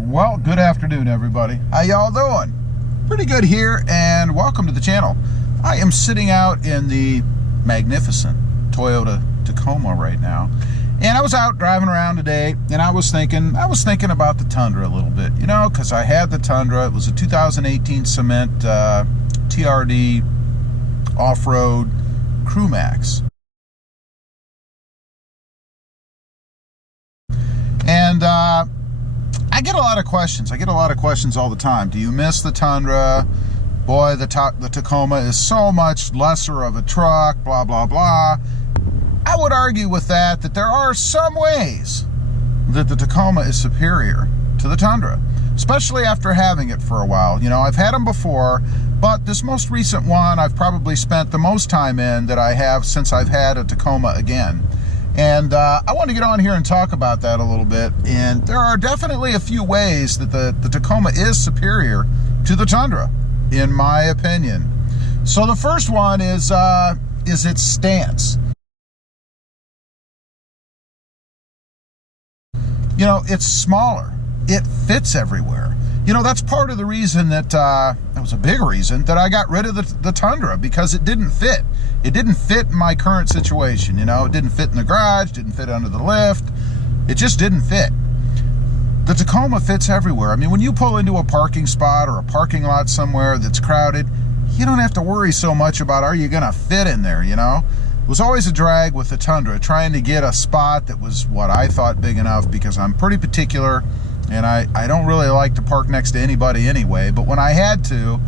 Well, good afternoon, everybody. How y'all doing? Pretty good here, and welcome to the channel. I am sitting out in the magnificent Toyota Tacoma right now, and I was out driving around today, and I was thinking about the Tundra a little bit, you know, because I had the Tundra. It was a 2018 cement TRD off-road Crew Max. And I get a lot of questions. I get a lot of questions all the time. Do you miss the Tundra? Boy, the Tacoma is so much lesser of a truck, blah, blah, blah. I would argue with that there are some ways that the Tacoma is superior to the Tundra, especially after having it for a while. You know, I've had them before, but this most recent one I've probably spent the most time in that I have since I've had a Tacoma again. And I want to get on here and talk about that a little bit. And there are definitely a few ways that the Tacoma is superior to the Tundra, in my opinion. So the first one is its stance. You know, it's smaller. It fits everywhere. You know, that's part of the reason that, that was a big reason that I got rid of the Tundra, because it didn't fit. It didn't fit in my current situation, you know. It didn't fit in the garage, didn't fit under the lift. It just didn't fit. The Tacoma fits everywhere. I mean, when you pull into a parking spot or a parking lot somewhere that's crowded, you don't have to worry so much about, are you gonna fit in there, you know? It was always a drag with the Tundra, trying to get a spot that was what I thought big enough, because I'm pretty particular. And I don't really like to park next to anybody anyway, but when I had to,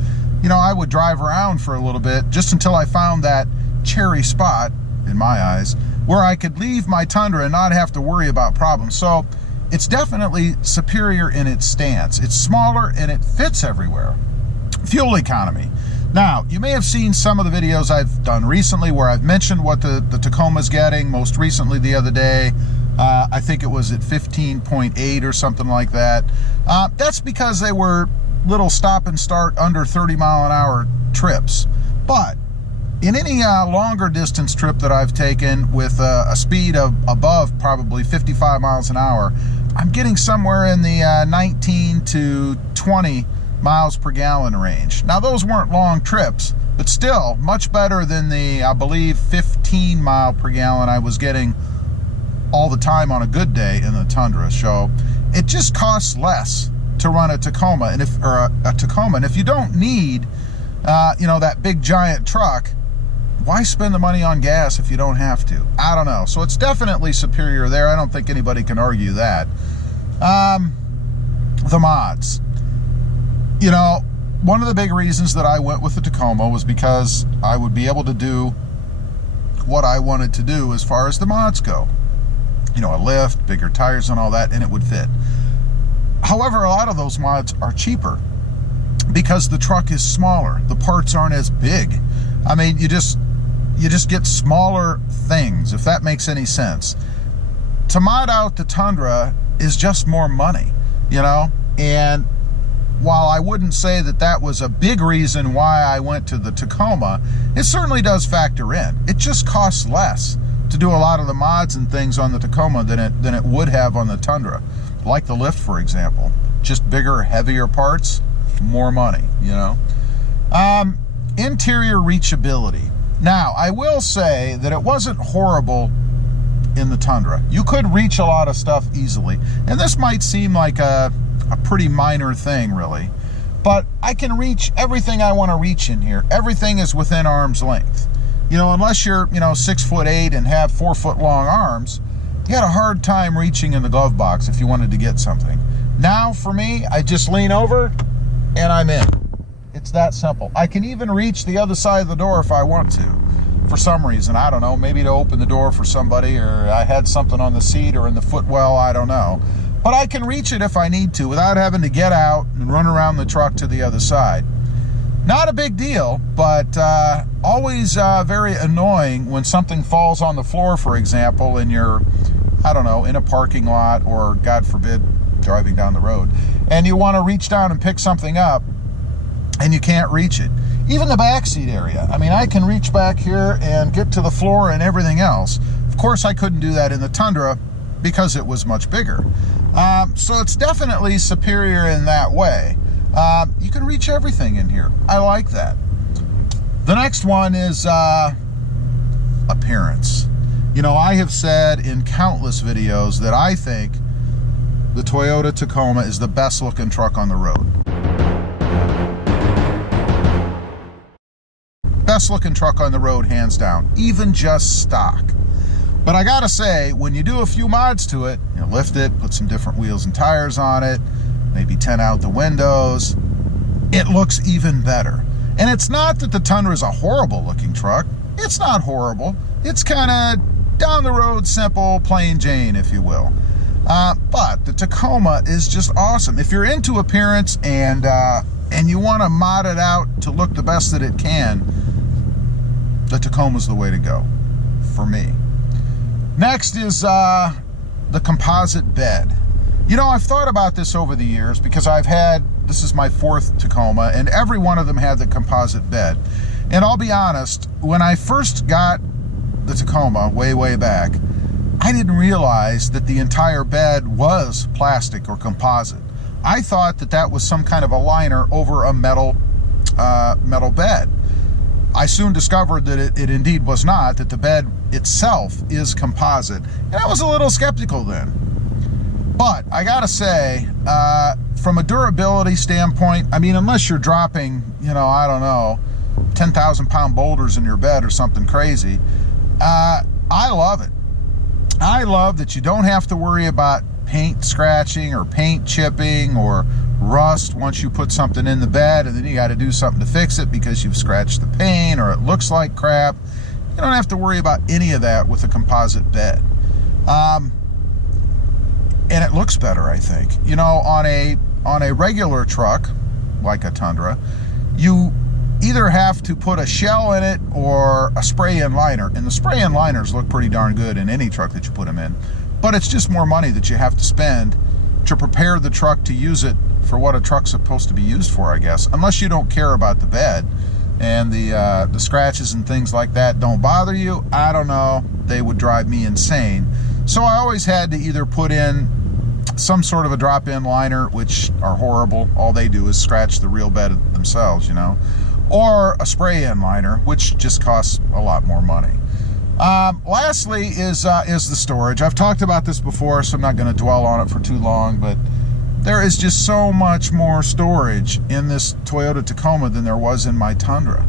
you know, I would drive around for a little bit just until I found that cherry spot, in my eyes, where I could leave my Tundra and not have to worry about problems. So it's definitely superior in its stance. It's smaller and it fits everywhere. Fuel economy. Now, you may have seen some of the videos I've done recently where I've mentioned what the Tacoma's getting, most recently the other day. I think it was at 15.8 or something like that. That's because they were little stop and start under 30-mile-an-hour trips. But in any longer distance trip that I've taken with a speed of above probably 55 miles an hour, I'm getting somewhere in the 19 to 20 miles per gallon range. Now, those weren't long trips, but still much better than the, I believe, 15 mile per gallon I was getting all the time on a good day in the Tundra. So it just costs less to run a Tacoma, and if you don't need you know, that big giant truck, why spend the money on gas if you don't have to? I don't know. So it's definitely superior there. I don't think anybody can argue that. The mods. You know, one of the big reasons that I went with the Tacoma was because I would be able to do what I wanted to do as far as the mods go. You know, a lift, bigger tires and all that, and it would fit. However, a lot of those mods are cheaper because the truck is smaller. The parts aren't as big. I mean, you just get smaller things, if that makes any sense. To mod out the Tundra is just more money, you know? And while I wouldn't say that was a big reason why I went to the Tacoma, it certainly does factor in. It just costs less to do a lot of the mods and things on the Tacoma than it would have on the Tundra. Like the lift, for example. Just bigger, heavier parts, more money, you know? Interior reachability. Now, I will say that it wasn't horrible in the Tundra. You could reach a lot of stuff easily. And this might seem like a pretty minor thing, really. But I can reach everything I want to reach in here. Everything is within arm's length. You know, unless you're, you know, 6'8" and have 4-foot long arms, you had a hard time reaching in the glove box if you wanted to get something. Now, for me, I just lean over and I'm in. It's that simple. I can even reach the other side of the door if I want to. For some reason, I don't know, maybe to open the door for somebody, or I had something on the seat or in the footwell, I don't know. But I can reach it if I need to without having to get out and run around the truck to the other side. Not a big deal, but always very annoying when something falls on the floor, for example, and you're, I don't know, in a parking lot or, God forbid, driving down the road, and you want to reach down and pick something up, and you can't reach it. Even the back seat area. I mean, I can reach back here and get to the floor and everything else. Of course, I couldn't do that in the Tundra because it was much bigger. So it's definitely superior in that way. You can reach everything in here. I like that. The next one is appearance. You know, I have said in countless videos that I think the Toyota Tacoma is the best looking truck on the road. Best looking truck on the road, hands down, even just stock. But I gotta say, when you do a few mods to it, you know, lift it, put some different wheels and tires on it, maybe tint out the windows, it looks even better. And it's not that the Tundra is a horrible looking truck. It's not horrible. It's kind of down the road, simple, plain Jane, if you will. But the Tacoma is just awesome. If you're into appearance and you want to mod it out to look the best that it can, the Tacoma's the way to go, for me. Next is the composite bed. You know, I've thought about this over the years because this is my 4th Tacoma, and every one of them had the composite bed. And I'll be honest, when I first got the Tacoma way back, I didn't realize that the entire bed was plastic or composite. I thought that that was some kind of a liner over a metal bed. I soon discovered that it indeed was not, that the bed itself is composite. And I was a little skeptical then. But I gotta say, from a durability standpoint, I mean, unless you're dropping, you know, I don't know, 10,000 pound boulders in your bed or something crazy, I love it. I love that you don't have to worry about paint scratching or paint chipping or rust once you put something in the bed and then you got to do something to fix it because you've scratched the paint or it looks like crap. You don't have to worry about any of that with a composite bed. And it looks better, I think. You know, on a regular truck like a Tundra, you either have to put a shell in it or a spray-in liner, and the spray-in liners look pretty darn good in any truck that you put them in, but it's just more money that you have to spend to prepare the truck to use it for what a truck's supposed to be used for, I guess, unless you don't care about the bed and the scratches and things like that don't bother you. I don't know, they would drive me insane. So I always had to either put in some sort of a drop-in liner, which are horrible. All they do is scratch the real bed themselves, you know, or a spray-in liner, which just costs a lot more money. Lastly is the storage. I've talked about this before, so I'm not going to dwell on it for too long, but there is just so much more storage in this Toyota Tacoma than there was in my Tundra.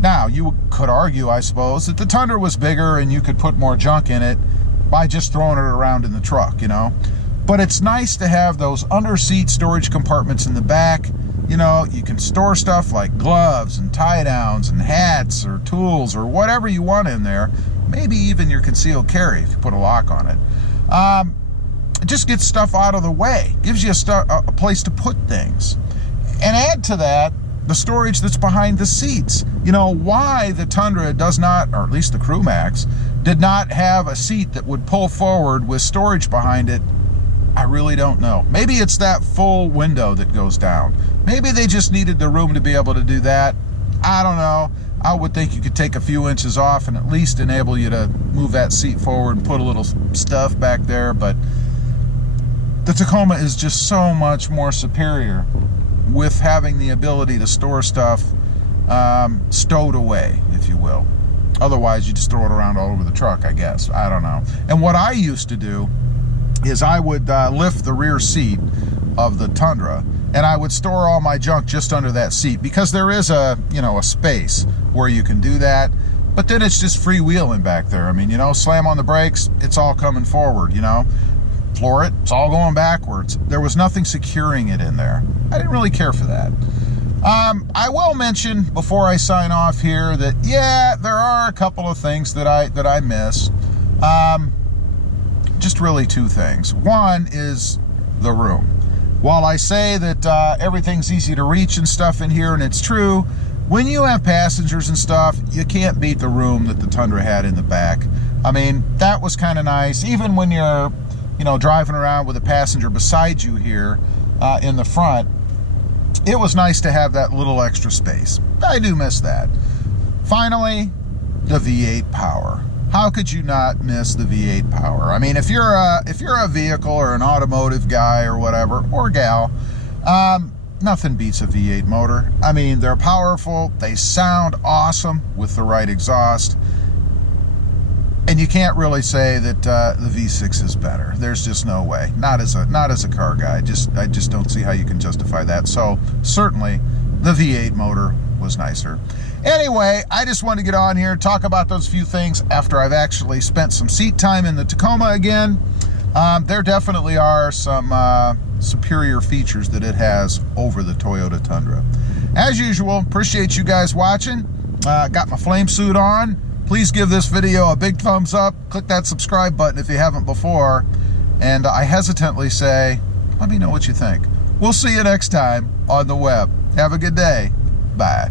Now, you could argue, I suppose, that the Tundra was bigger and you could put more junk in it by just throwing it around in the truck, you know. But it's nice to have those under-seat storage compartments in the back. You know, you can store stuff like gloves and tie-downs and hats or tools or whatever you want in there. Maybe even your concealed carry if you put a lock on it. It just gets stuff out of the way. Gives you a place to put things. And add to that the storage that's behind the seats. You know, why the Tundra does not, or at least the Crew Max, did not have a seat that would pull forward with storage behind it, I really don't know. Maybe it's that full window that goes down. Maybe they just needed the room to be able to do that. I don't know. I would think you could take a few inches off and at least enable you to move that seat forward and put a little stuff back there, but the Tacoma is just so much more superior with having the ability to store stuff stowed away, if you will. Otherwise, you just throw it around all over the truck, I guess. I don't know. And what I used to do is I would lift the rear seat of the Tundra and I would store all my junk just under that seat, because there is a space where you can do that, but then it's just freewheeling back there. I mean, you know, slam on the brakes, it's all coming forward, you know. Floor it, it's all going backwards. There was nothing securing it in there. I didn't really care for that. I will mention before I sign off here that, yeah, there are a couple of things that I miss. Just really two things. One is the room. While I say that everything's easy to reach and stuff in here, and it's true, when you have passengers and stuff, you can't beat the room that the Tundra had in the back. I mean, that was kind of nice. Even when you're, you know, driving around with a passenger beside you here in the front, it was nice to have that little extra space. I do miss that. Finally, the V8 power. how could you not miss the V8 power? I mean, if you're a vehicle or an automotive guy or whatever, or gal, nothing beats a V8 motor. I mean, they're powerful, they sound awesome with the right exhaust, and you can't really say that the V6 is better. There's just no way. Not as a car guy. I just don't see how you can justify that. So certainly the V8 motor was nicer. Anyway, I just wanted to get on here and talk about those few things after I've actually spent some seat time in the Tacoma again. There definitely are some superior features that it has over the Toyota Tundra. As usual, appreciate you guys watching. Got my flame suit on. Please give this video a big thumbs up. Click that subscribe button if you haven't before. And I hesitantly say, let me know what you think. We'll see you next time on the web. Have a good day. Bye.